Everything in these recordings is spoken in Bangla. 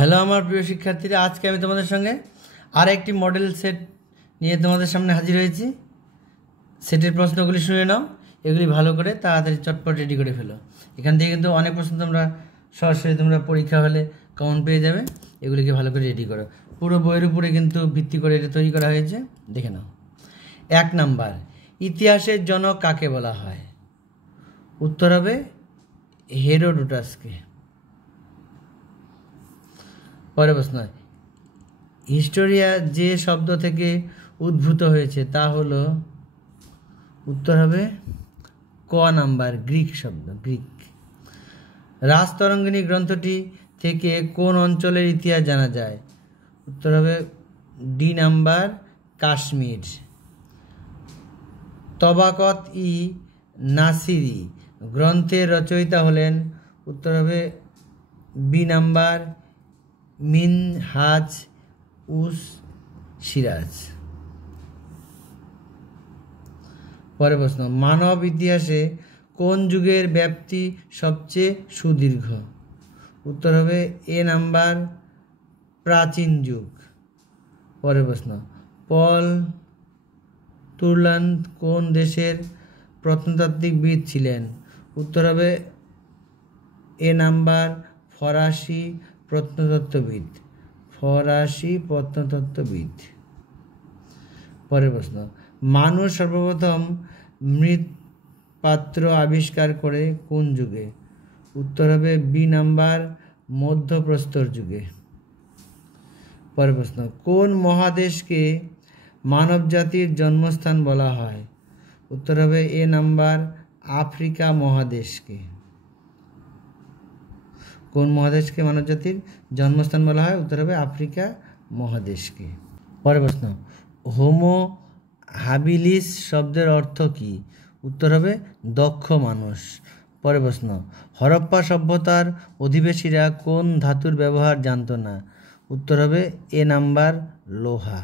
হ্যালো আমার প্রিয় শিক্ষার্থীরা, আজকে আমি তোমাদের সঙ্গে আর একটি মডেল সেট নিয়ে তোমাদের সামনে হাজির হয়েছি। সেটের প্রশ্নগুলি শুনে নাও, এগুলি ভালো করে তাড়াতাড়ি চটপট রেডি করে ফেলো। এখান থেকে কিন্তু অনেক প্রশ্ন তোমরা সরাসরি পরীক্ষা হলে কমন পেয়ে যাবে। এগুলিকে ভালো করে রেডি করো। পুরো বইয়ের উপরে কিন্তু ভিত্তি করে এটা তৈরি করা হয়েছে, দেখে নাও। 1 নাম্বার, ইতিহাসের জনক কাকে বলা হয়? উত্তর হবে হেরোডোটাসকে। পরের প্রশ্ন, হিস্টোরিয়া যে শব্দ থেকে উদ্ভূত হয়েছে তা হলো? উত্তর হবে ক নাম্বার, গ্রিক শব্দ, গ্রিক। রাজতরঙ্গিনী গ্রন্থটি থেকে কোন অঞ্চলের ইতিহাস জানা যায়? উত্তর হবে ডি নাম্বার, কাশ্মীর। তবাকত ই নাসিরি গ্রন্থের রচয়িতা হলেন? উত্তর হবে বি নাম্বার, মিনহাজ উস সিরাজ। পরের প্রশ্ন, মানব ইতিহাসে কোন যুগের ব্যাপ্তি সবচেয়ে সুদীর্ঘ? উত্তর হবে এ নাম্বার, প্রাচীন যুগ। পরের প্রশ্ন, পল তুরল্যান্ড কোন দেশের প্রত্নতাত্ত্বিকবিদ ছিলেন? উত্তর হবে এ নাম্বার, ফরাসি প্রত্নতত্ত্ববিদ, ফরাসি প্রত্নতত্ত্ববিদ। পরের প্রশ্ন, মানুষ সর্বপ্রথম মৃৎপাত্র আবিষ্কার করে কোন যুগে? উত্তর হবে বি নাম্বার, মধ্যপ্রস্তর যুগে। পরের প্রশ্ন, কোন মহাদেশকে মানবজাতির জন্মস্থান বলা হয়? উত্তর হবে এ নাম্বার, আফ্রিকা মহাদেশকে। কোন মহাদেশকে মানবজাতির জন্মস্থান বলা হয়? উত্তর হবে আফ্রিকা মহাদেশকে। পরের প্রশ্ন, হোমো হাবিলিস শব্দের অর্থ কী? উত্তর হবে দক্ষ মানুষ। পরের প্রশ্ন, হরপ্পা সভ্যতার অধিবাসীরা কোন ধাতুর ব্যবহার জানত না? উত্তর হবে এ নাম্বার, লোহা।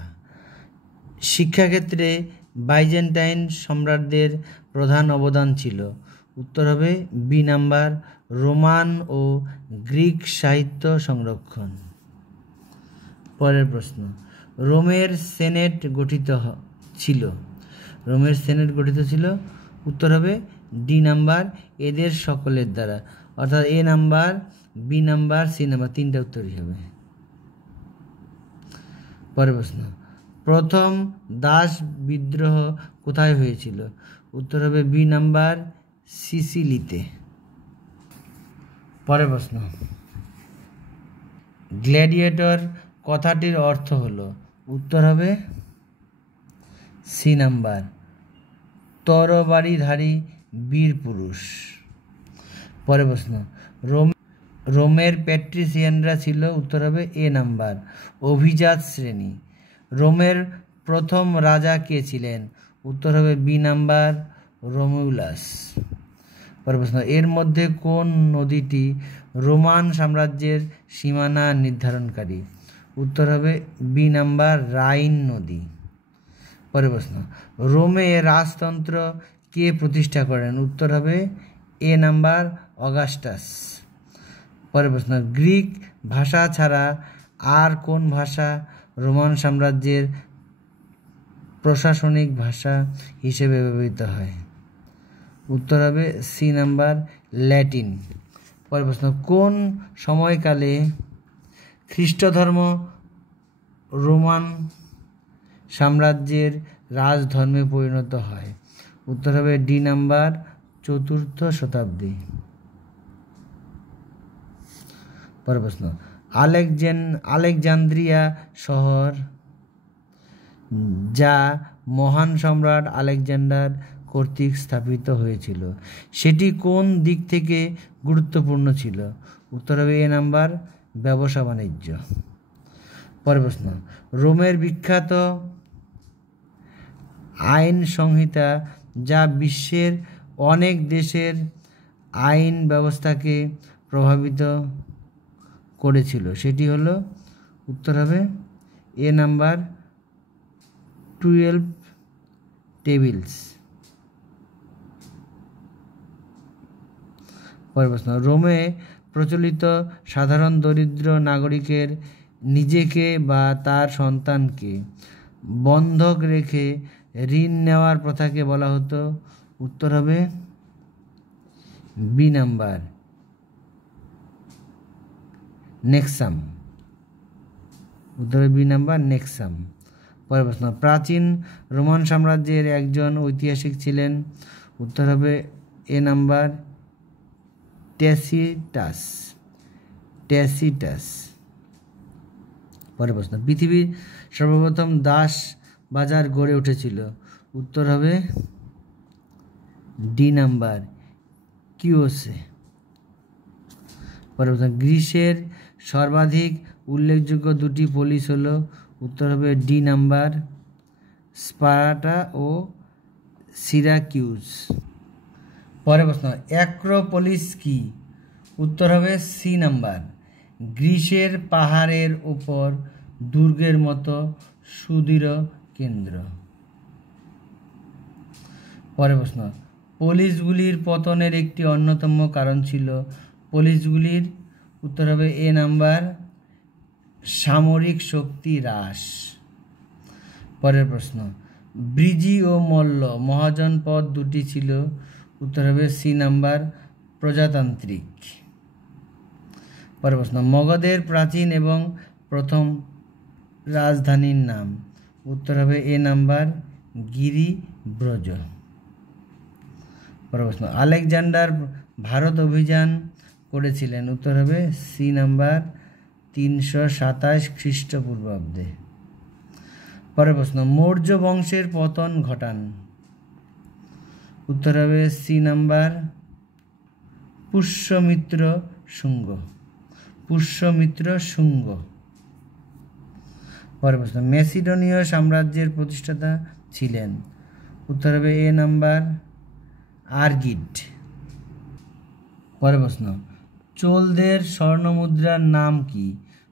শিক্ষাক্ষেত্রে বাইজেন্টাইন সম্রাটদের প্রধান অবদান ছিল? উত্তর হবে বি নাম্বার, রোমান ও গ্রিক সাহিত্য সংরক্ষণ। পরের প্রশ্ন, রোমের সেনেট গঠিত ছিল? রোমের সেনেট গঠিত ছিল? উত্তর হবে ডি নাম্বার, এদের সকলের দ্বারা। অর্থাৎ A number, B number, C number, তিনটা উত্তরই হবে। পরের প্রশ্ন, প্রথম দাস বিদ্রোহ কোথায় হয়েছিল? উত্তর হবে বি নাম্বার, সিসিলিতে। পরের প্রশ্ন, গ্ল্যাডিয়েটর কথাটির অর্থ হলো? উত্তর হবে সি নাম্বার, তরবারিধারী বীর পুরুষ। পরের প্রশ্ন, রোমের প্যাট্রিসিয়ানরা ছিল? উত্তর হবে এ নাম্বার, অভিজাত শ্রেণী। রোমের প্রথম রাজা কে ছিলেন? উত্তর হবে বি নাম্বার, রোমুলাস। পরের প্রশ্ন, এর মধ্যে কোন নদীটি রোমান সাম্রাজ্যের সীমানা নির্ধারণকারী? উত্তর হবে বি নাম্বার, রাইন নদী। পরের প্রশ্ন, রোমে রাজতন্ত্র কে প্রতিষ্ঠা করেন? উত্তর হবে এ নাম্বার, অগাস্টাস। পরের প্রশ্ন, গ্রিক ভাষা ছাড়া আর কোন ভাষা রোমান সাম্রাজ্যের প্রশাসনিক ভাষা হিসেবে ব্যবহৃত হয়? উত্তর হবে সি নাম্বার, ল্যাটিন। পরের প্রশ্ন, কোন সময়কালে খ্রিস্ট ধর্ম রোমান সাম্রাজ্যের রাজধর্মে পরিণত হয়? উত্তর হবে ডি নাম্বার, 4র্থ শতাব্দী। পরের প্রশ্ন, আলেকজান্দ্রিয়া শহর যা মহান সম্রাট আলেকজান্ডার কর্তৃক স্থাপিত হয়েছিল সেটি কোন দিক থেকে গুরুত্বপূর্ণ ছিল? উত্তর হবে এ নাম্বার, ব্যবসা বাণিজ্য। পরের প্রশ্ন, রোমের বিখ্যাত আইন সংহিতা যা বিশ্বের অনেক দেশের আইন ব্যবস্থাকে প্রভাবিত করেছিল সেটি হলো? উত্তর হবে এ নাম্বার, 12 টেবিলস। পরের প্রশ্ন, রোমে প্রচলিত সাধারণ দরিদ্র নাগরিকের নিজেকে বা তার সন্তানকে বন্ধক রেখে ঋণ নেওয়ার প্রথাকে বলা হতো? উত্তর হবে বি নাম্বার, নেক্সাম। উত্তর হবে বি নাম্বার, নেক্সাম। পরের প্রশ্ন, প্রাচীন রোমান সাম্রাজ্যের একজন ঐতিহাসিক ছিলেন? উত্তর হবে এ নাম্বার, ট্যাসিটাস। ট্যাসিটাস। পরের প্রশ্ন, পৃথিবীর সর্বপ্রথম দাস বাজার গড়ে উঠেছিল? উত্তর হবে ডি নাম্বার, কিওসে। পরের প্রশ্ন, গ্রিসের সর্বাধিক উল্লেখযোগ্য দুটি পলিস হলো? উত্তর হবে ডি নাম্বার, স্পার্টা ও সিরাকিউস। পরের প্রশ্ন, অ্যাক্রোপলিস কি? উত্তর হবে সি নাম্বার, গ্রিসের পাহাড়ের উপর দুর্গের মতো সুদৃঢ় কেন্দ্র। পরের প্রশ্ন, পলিসগুলির পতনের একটি অন্যতম কারণ ছিল? পলিসগুলির উত্তর হবে এ নাম্বার, সামরিক শক্তি হ্রাস। পরের প্রশ্ন, ব্রিজি ও মল্ল মহাজনপদ দুটি ছিল? উত্তর হবে সি নাম্বার, প্রজাতান্ত্রিক। পরের প্রশ্ন, মগধের প্রাচীন এবং প্রথম রাজধানীর নাম? উত্তর হবে এ নাম্বার, গিরিব্রজ। পরের প্রশ্ন, আলেকজান্ডার ভারত অভিযান করেছিলেন? উত্তর হবে সি নাম্বার, 327 খ্রিস্টপূর্বাব্দে। পরের প্রশ্ন, মৌর্য বংশের পতন ঘটান? উত্তর হবে সি নাম্বার, পুষ্যমিত্র শুঙ্গ। পুষ্যমিত্র শুঙ্গ। পরের প্রশ্ন, মেসিডোনীয় সাম্রাজ্যের প্রতিষ্ঠাতা ছিলেন? উত্তর হবে এ নাম্বার, আরগিড। পরের প্রশ্ন, চোলদের স্বর্ণমুদ্রার নাম কি?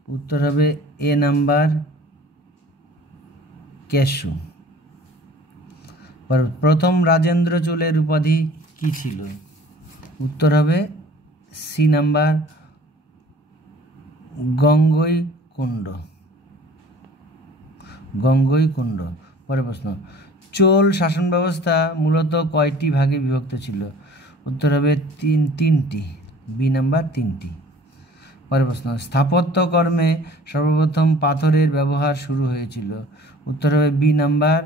উত্তর হবে এ নাম্বার, ক্যাশু। প্রথম রাজেন্দ্র চোলের উপাধি কি ছিল? উত্তর হবে সি নাম্বার, গঙ্গৈকোন্ড। গঙ্গৈকোন্ড। পরের প্রশ্ন, চোল শাসন ব্যবস্থা মূলত কয়টি ভাগে বিভক্ত ছিল? উত্তর হবে তিনটি, বি নাম্বার, 3টি। পরের প্রশ্ন, স্থাপত্য কর্মে সর্বপ্রথম পাথরের ব্যবহার শুরু হয়েছিল? উত্তর হবে বি নাম্বার,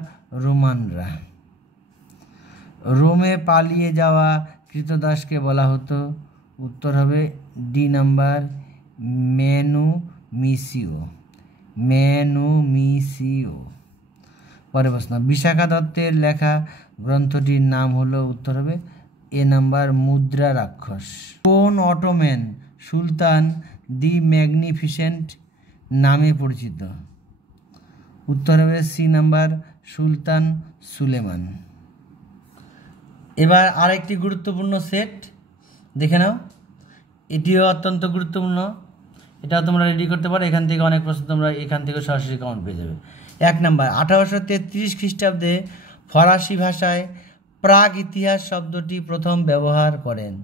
রোমানরা। রোমে পালিয়ে যাওয়া ক্রীতদাসকে বলা হতো? উত্তর হবে ডি নাম্বার, ম্যানুমিসিও। ম্যানুমিসিও। পরের প্রশ্ন, বিশাখা দত্তের লেখা গ্রন্থটির নাম হলো? উত্তর হবে এ নাম্বার, মুদ্রা রাক্ষস। কোন অটোম্যান সুলতান দি ম্যাগনিফিসেন্ট নামে পরিচিত? উত্তর হবে সি নাম্বার, সুলতান সুলেমান। এবার আরেকটি গুরুত্বপূর্ণ সেট দেখে নাও, এটিও অত্যন্ত গুরুত্বপূর্ণ, এটাও তোমরা রেডি করতে পারো। এখান থেকে অনেক প্রশ্ন তোমরা এখান থেকে সরাসরি কমন পেয়ে যাবে। 1 নাম্বার, 1833 খ্রিস্টাব্দে ফরাসি ভাষায় প্রাগ ইতিহাস শব্দটি প্রথম ব্যবহার করেন?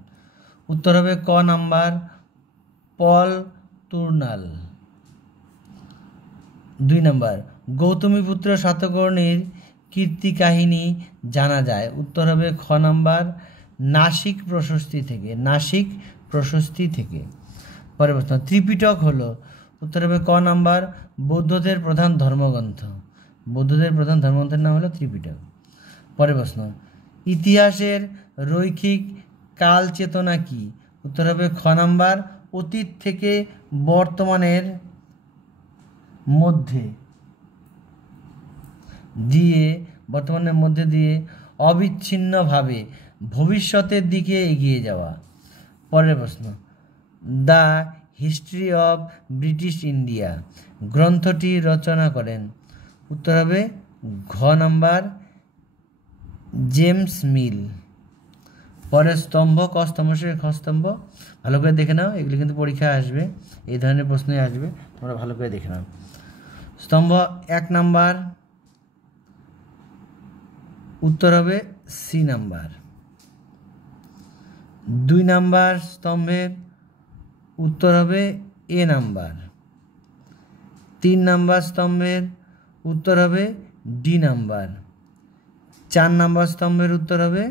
উত্তর হবে ক নাম্বার, পল তুর্নাল। 2 নাম্বার, গৌতমীপুত্র সাতকর্ণীর কীর্তি কাহিনী জানা যায়? উত্তর হবে খ নাম্বার, নাসিক প্রশস্তি থেকে। নাসিক প্রশস্তি থেকে। পরের প্রশ্ন, ত্রিপিটক হলো? উত্তর হবে ক নাম্বার, বৌদ্ধদের প্রধান ধর্মগ্রন্থ। বৌদ্ধদের প্রধান ধর্মগ্রন্থের নাম হলো ত্রিপিটক। পরের প্রশ্ন, ইতিহাসের রৈখিক কাল চেতনা কি? উত্তর হবে খ নাম্বার, অতীত থেকে বর্তমানের মধ্যে দিয়ে অবিচ্ছিন্নভাবে ভবিষ্যতের দিকে এগিয়ে যাওয়া। পরের প্রশ্ন, the history of British India গ্রন্থটি রচনা করেন? উত্তর হবে ঘ নাম্বার, জেমস মিল। পরের স্তম্ভ, ক স্তম্ভ খ স্তম্ভ ভালো করে দেখে নাও, এগুলি কিন্তু পরীক্ষায় আসবে, এই ধরনের প্রশ্নই আসবে, তোমরা ভালো করে দেখে নাও। স্তম্ভ 1 নাম্বার, উত্তর হবে সি নাম্বার। 2 নাম্বার স্তম্ভের উত্তর হবে এ নাম্বার। 3 নাম্বার স্তম্ভের উত্তর হবে ডি নাম্বার। 4 নাম্বার স্তম্ভের উত্তর হবে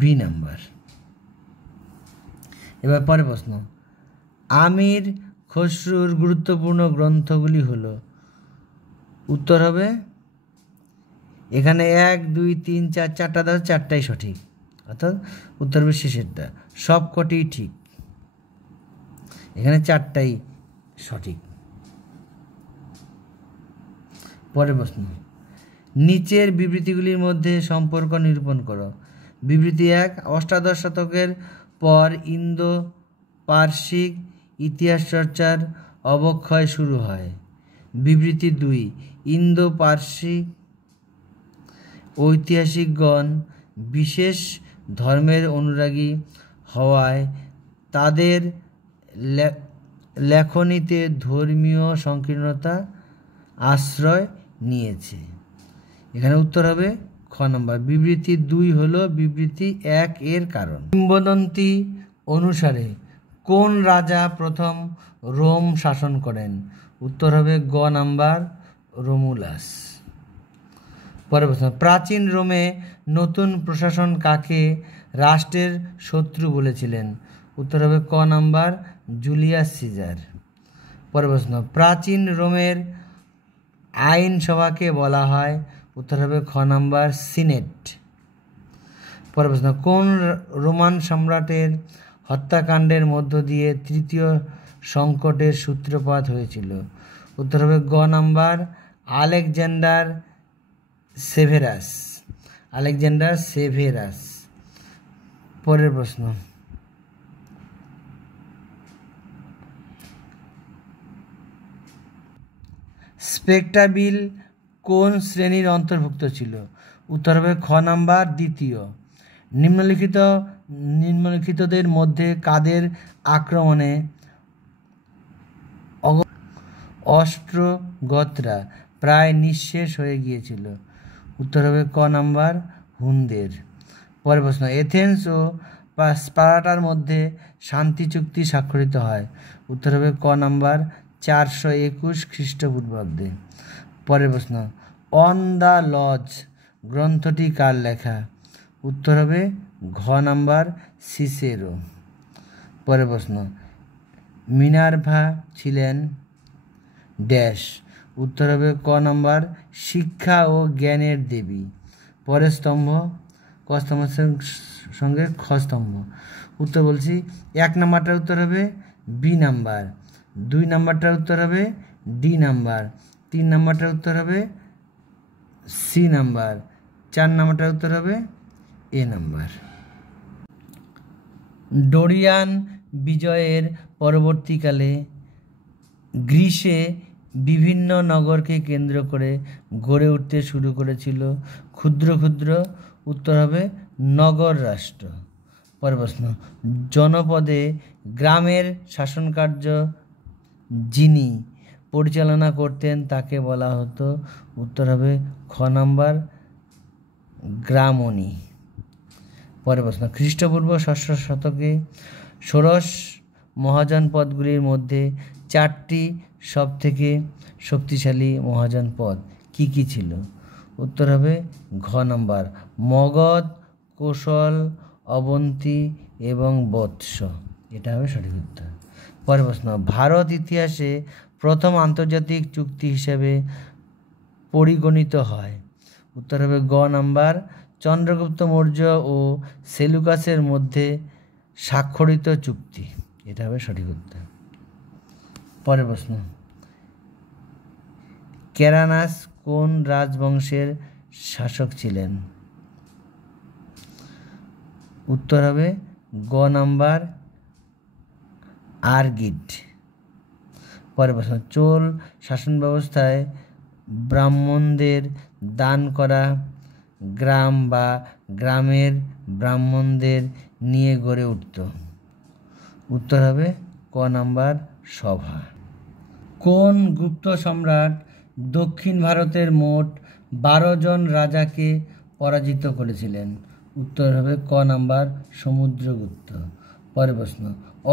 বি নাম্বার। এবার পরে প্রশ্ন, আমির খসরুর গুরুত্বপূর্ণ গ্রন্থগুলি হলো, উত্তর হবে এখানে 1 2 3 4 চারটা দাও, চারটাই সঠিক, অর্থাৎ উত্তর হবে শেষেরটা, সবকটি ঠিক, এখানে চারটাই সঠিক। পরের প্রশ্ন, নিচের বিবৃতিগুলির মধ্যে সম্পর্ক নিরূপণ করো। বিবৃতি 1, অষ্টাদশ শতকের পর ইন্দো পার্সিক ইতিহাস চর্চার অবক্ষয় শুরু হয়। বিবৃতি 2, ইন্দো পার্সিক ঐতিহাসিকগণ বিশেষ ধর্মের অনুরাগী হওয়ায় তাদের লেখনীতে ধর্মীয় সংকীর্ণতা আশ্রয় নিয়েছে। এখানে উত্তর হবে খ নম্বর। বিবৃতি 2 হলো বিবৃতি 1 এর কারণ। কিংবদন্তি অনুসারে কোন রাজা প্রথম রোম শাসন করেন? উত্তর হবে গ নাম্বার, রোমুলাস। পরের প্রশ্ন, প্রাচীন রোমে নতুন প্রশাসন কাকে রাষ্ট্রের শত্রু বলেছিলেন? উত্তর হবে ক নাম্বার, জুলিয়াস সিজার। পরের প্রশ্ন, প্রাচীন রোমের আইনসভাকে বলা হয়? উত্তর হবে খ নাম্বার, সিনেট। পরের প্রশ্ন, কোন রোমান সম্রাটের হত্যাকাণ্ডের মধ্য দিয়ে তৃতীয় সংকটের সূত্রপাত হয়েছিল? উত্তর হবে গ number, Alexander Severus. Alexander Severus. পরের প্রশ্ন, স্পেকটাবিল কোন শ্রেণীর অন্তর্ভুক্ত ছিল? উত্তর হবে খ নাম্বার, দ্বিতীয়। নিম্নলিখিতদের মধ্যে কাদের আক্রমণে অস্ট্রোগতরা প্রায় নিঃশেষ হয়ে গিয়েছিল? উত্তর হবে ক নাম্বার, হুনদের। পরের প্রশ্ন, এথেন্স ও স্পার্টার মধ্যে শান্তি চুক্তি স্বাক্ষরিত হয়? উত্তর হবে ক নাম্বার, 421 খ্রিস্টপূর্বাব্দে। পরের প্রশ্ন, অন দ্য লজ গ্রন্থটি কার লেখা? উত্তর হবে ঘ নাম্বার, সিসেরো। পরের প্রশ্ন, মিনার্ভা ছিলেন ড্যাশ? উত্তর হবে ক নাম্বার, শিক্ষা ও জ্ঞানের দেবী। পরের স্তম্ভ, ক স্তম্ভের সঙ্গে খ স্তম্ভ। উত্তর বলছি, 1 নাম্বারটার উত্তর হবে বি নাম্বার, 2 নাম্বারটার উত্তর হবে ডি নাম্বার, 3 নাম্বারটার উত্তর হবে সি নাম্বার, 4 নাম্বারটার উত্তর হবে এ নাম্বার। ডোরিয়ান বিজয়ের পরবর্তীকালে গ্রিসে বিভিন্ন নগরকে কেন্দ্র করে গড়ে উঠতে শুরু করেছিল ক্ষুদ্র ক্ষুদ্র, উত্তর হবে নগর রাষ্ট্র। পরের প্রশ্ন, জনপদে গ্রামের শাসনকার্য যিনি পরিচালনা করতেন তাকে বলা হতো? উত্তর হবে খ নাম্বার, গ্রামণী। পরের প্রশ্ন, খ্রিস্টপূর্ব 6শ শতকে ষোড়শ মহাজনপদগুলির মধ্যে 4টি সবথেকে শক্তিশালী মহাজনপদ কী কী ছিল? উত্তর হবে ঘ নাম্বার, মগধ, কোশল, অবন্তী এবং বৎস। এটা হবে সঠিক উত্তর। পরের প্রশ্ন, ভারত ইতিহাসে প্রথম আন্তর্জাতিক চুক্তি হিসেবে পরিগণিত হয়? উত্তর হবে গ নাম্বার, চন্দ্রগুপ্ত মৌর্য ও সেলুকাসের মধ্যে স্বাক্ষরিত চুক্তি। এটা হবে সঠিক উত্তর। পরের প্রশ্ন, কেরানাস কোন রাজবংশের শাসক ছিলেন? উত্তর হবে গ নাম্বার, আরগিড। পরের প্রশ্ন, চোল শাসন ব্যবস্থায় ব্রাহ্মণদের দান করা গ্রাম বা গ্রামের ব্রাহ্মণদের নিয়ে গড়ে উঠত? উত্তর হবে ক নাম্বার, সভা। কোন গুপ্ত সম্রাট দক্ষিণ ভারতের মোট 12 জন রাজাকে পরাজিত করেছিলেন? উত্তর হবে ক নাম্বার, সমুদ্রগুপ্ত। পরের প্রশ্ন,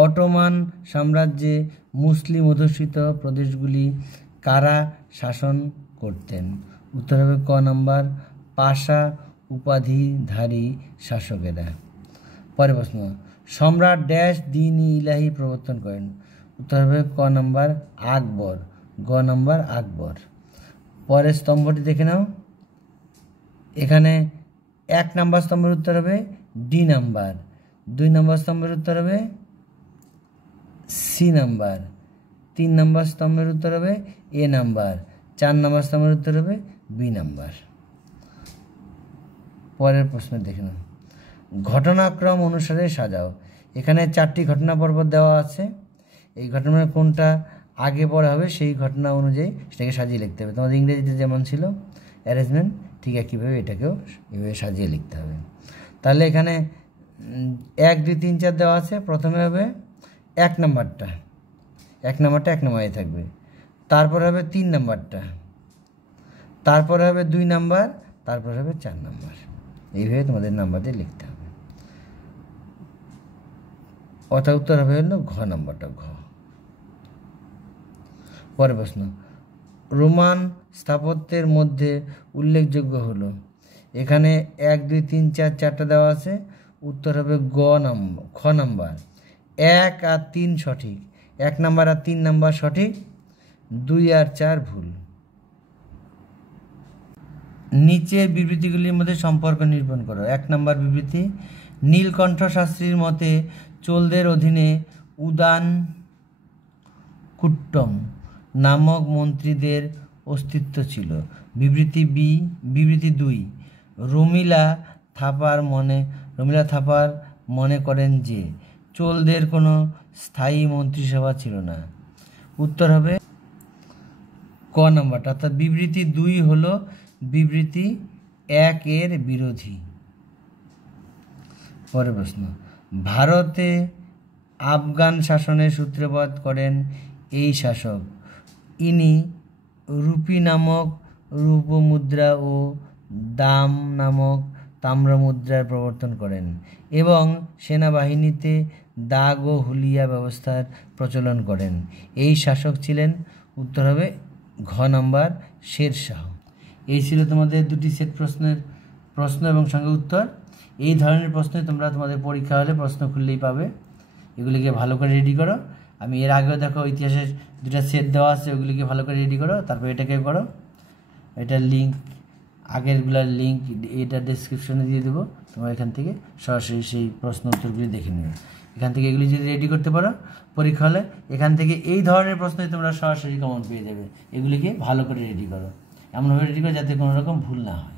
অটোমান সাম্রাজ্যে মুসলিম অধ্যুষিত প্রদেশগুলি কারা শাসন করতেন? উত্তর হবে ক নাম্বার, পাশা উপাধিধারী শাসকেরা। পরের প্রশ্ন, সম্রাট ড্যাশ দিন ইলাহি প্রবর্তন করেন? উত্তর হবে ক নাম্বার, আকবর। গ নাম্বার আকবর। পরের স্তম্ভটি দেখে নাও। এখানে 1 নাম্বার স্তম্ভের উত্তর হবে ডি নাম্বার, 2 নাম্বার স্তম্ভের উত্তর হবে সি নাম্বার, 3 নাম্বার স্তম্ভের উত্তর হবে এ নাম্বার, 4 নাম্বার স্তম্ভের উত্তর হবে বি নাম্বার। পরের প্রশ্ন দেখে নাও। ঘটনাক্রম অনুসারে সাজাও। এখানে 4টি ঘটনা পর্ব দেওয়া আছে। এই ঘটনার কোনটা আগে পরে হবে সেই ঘটনা অনুযায়ী সেটাকে সাজিয়ে লিখতে হবে। তোমাদের ইংরেজিতে যেমন ছিল অ্যারেঞ্জমেন্ট, ঠিক একইভাবে এটাকেও এভাবে সাজিয়ে লিখতে হবে। তাহলে এখানে 1 2 3 4 দেওয়া আছে। প্রথমে হবে 1 নাম্বারটা, 1 নম্বরে থাকবে। তারপরে হবে 3 নাম্বারটা, তারপরে হবে 2 নাম্বার, তারপরে হবে 4 নাম্বার। এইভাবে তোমাদের নাম্বার দিয়ে লিখতে হবে। অর্থাৎ উত্তর হবে হলো ঘ নাম্বারটা, ঘ। পরের প্রশ্ন, রোমান স্থাপত্যের মধ্যে উল্লেখযোগ্য হলো। এখানে 1 2 3 4 4টা দেওয়া আছে। উত্তর হবে গ নাম্বার, খ নাম্বার। 1 আর 3 সঠিক, 1 নাম্বার আর 3 নাম্বার সঠিক, 2 আর 4 ভুল। নিচের বিবৃতিগুলির মধ্যে সম্পর্ক নিরূপণ করো। 1 নাম্বার বিবৃতি, নীলকণ্ঠ শাস্ত্রীর মতে চোলদের অধীনে উদান কুট্টম নামক মন্ত্রীদের অস্তিত্ব ছিল। বিবৃতি বি। বিবৃতি 2, রমিলা থাপার মনে করেন যে চোলদের কোনো স্থায়ী মন্ত্রিসভা ছিল না। উত্তর হবে ক নাম্বারটা, অর্থাৎ বিবৃতি 2 হলো বিবৃতি 1 এর বিরোধী। পরের প্রশ্ন, ভারতে আফগান শাসনের সূত্রপাত করেন এই শাসক। ইনি রুপি নামক রূপমুদ্রা ও দাম নামক তাম্রমুদ্রার প্রবর্তন করেন এবং সেনাবাহিনীতে দাগ ও হুলিয়া ব্যবস্থার প্রচলন করেন। এই শাসক ছিলেন, উত্তর হবে ঘ নাম্বার, শের শাহ। এই ছিল তোমাদের 2টি সেট প্রশ্নের প্রশ্ন এবং সঙ্গে উত্তর। এই ধরনের প্রশ্ন তোমরা তোমাদের পরীক্ষা হলে প্রশ্ন খুললেই পাবে। এগুলিকে ভালো করে রেডি করো। আমি এর আগেও দেখো ইতিহাসের 2টা সেট দেওয়া আছে, ওগুলিকে ভালো করে রেডি করো। তারপর এটাকে করো। এটার লিঙ্ক, আগেরগুলার লিঙ্ক এটা ডেসক্রিপশনে দিয়ে দেবো। তোমরা এখান থেকে সরাসরি সেই প্রশ্ন উত্তরগুলি দেখে নেবে। এখান থেকে এগুলি যদি রেডি করতে পারো পরীক্ষা হলে, এখান থেকে এই ধরনের প্রশ্নই তোমরা সরাসরি কমন পেয়ে যাবে। এগুলিকে ভালো করে রেডি করো, এমনভাবে রেডি করো যাতে কোনো রকম ভুল না হয়।